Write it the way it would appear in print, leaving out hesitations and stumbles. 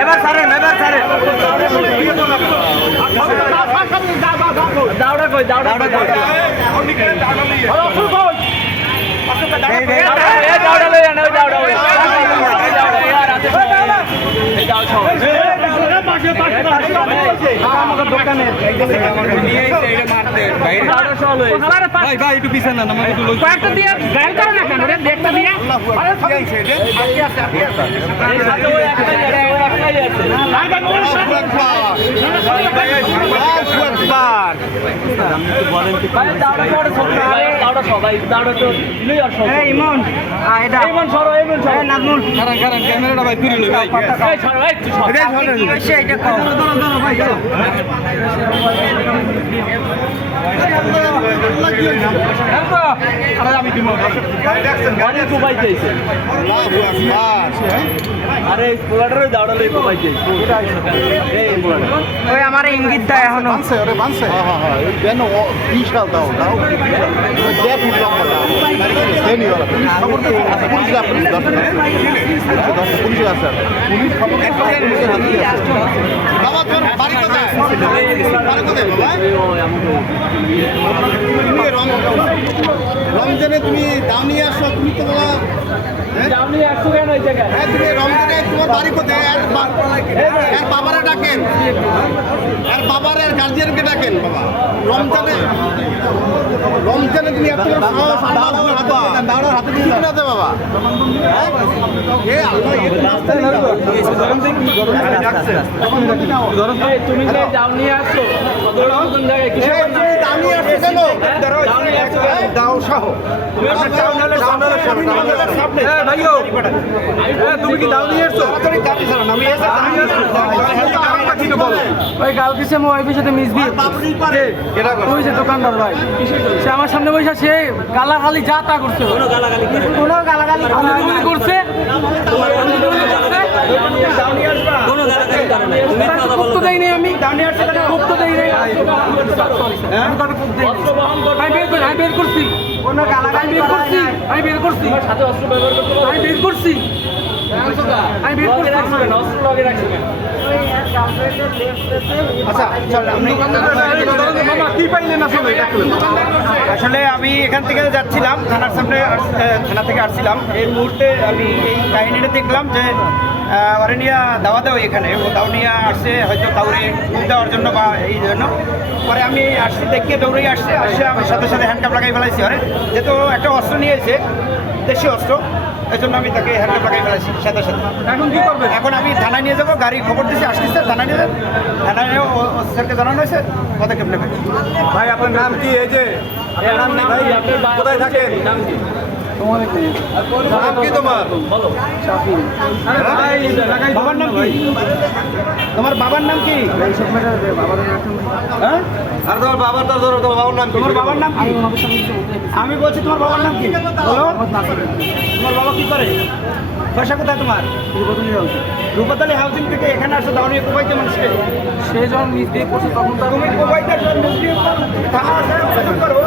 এবার ছাড়েন দাওড়া কই দাওড়া লই আনে ওই দাওড়া ওই আমাদের দোকানে ভাই একটু পিছনে না আমার একটু কয়েকটা দিয়ে গাইল করো না কেন দেখটা দিয়ে ক্যামেরাটা ভাই তুলে ভাই আমি দিব আরে পোলাটার দাওড়ালে ওই আমার ইঙ্গিত দেয় এখনো কেন বিশাল দাও দাও পুলিশ আছে বাবা তোর বাড়ি কোথায় রমজানে তুমি দাম নিয়ে আসো তুমি তো বাবা হ্যাঁ তুমি রমজানে তোমার বাড়ি কোথায় এর বাবারা ডাকেন আর বাবার আর গার্জিয়ানকে ডাকেন বাবা রমজানে তুমি এত হাতে দিয়ে আছে বাবা তুমি যে দাম নিয়ে আসছো তুমি কি দাও নিয়ে এসছো ওই কালকে সে মোবাইলের সাথে মিসবি ওই যে দোকানদার ভাই সে আমার সামনে বসে সে গালাগালি যা তা করছে কোনো গালাগালি করছে খুব তো দেই নাই আমি খুব তো দেই নাই আমি বের করছি কোনো গালাগালি আমি বের করছি আমি বের করছি আসলে আমি এখান থেকে যাচ্ছিলাম থানার সামনে, থানা থেকে আসছিলাম। এই মুহূর্তে আমি এই কাহিনীটা দেখলাম যে ওরে নিয়ে দাওয়া দেওয়া এখানে দাও নিয়ে আসছে, হয়তো কাউরে দুধ দেওয়ার জন্য বা এই জন্য। পরে আমি আসছি, দেখিয়ে দৌড়েই আসছে আমি সাথে সাথে হ্যান্ডকাপ লাগাই ফেলাইছি। ওরে যেহেতু একটা অস্ত্র নিয়েছে, দেশীয় অস্ত্র, এই জন্য আমি তাকে হ্যান্ডকাপ লাগাই ফেলাইছি সাথে সাথে। এখন কি করবে? এখন আমি থানায় নিয়ে যাবো, গাড়ি খবর দিয়েছি, আসতেছে থানায় নিয়ে যাবো। থানায় নিয়ে স্যারকে জানানো হয়েছে, পদক্ষেপ নেবে। ভাই আপনার নাম কি? এই যে আপনার নাম কি ভাই? কোথায় থাকেন? নাম কি তোমার? বাবার নাম কি? তোমার বাবার নাম কি? হ্যাঁ? আর তোমার বাবার তোমার বাবার নাম কি? তোমার বাবার নাম কি? আমি বলছি তোমার বাবার নাম কি? বলো। তোমার বাবা কি করে? পয়সা কোথায় তোমার? রূপাতলী হাউজিং থেকে এখানে আসছো দাঁড়িয়ে কোপাইতে মানুষকে। সে যখন মিসবিহেভ করছে তখন তুমি কোপাইতে থানা আছে, করো।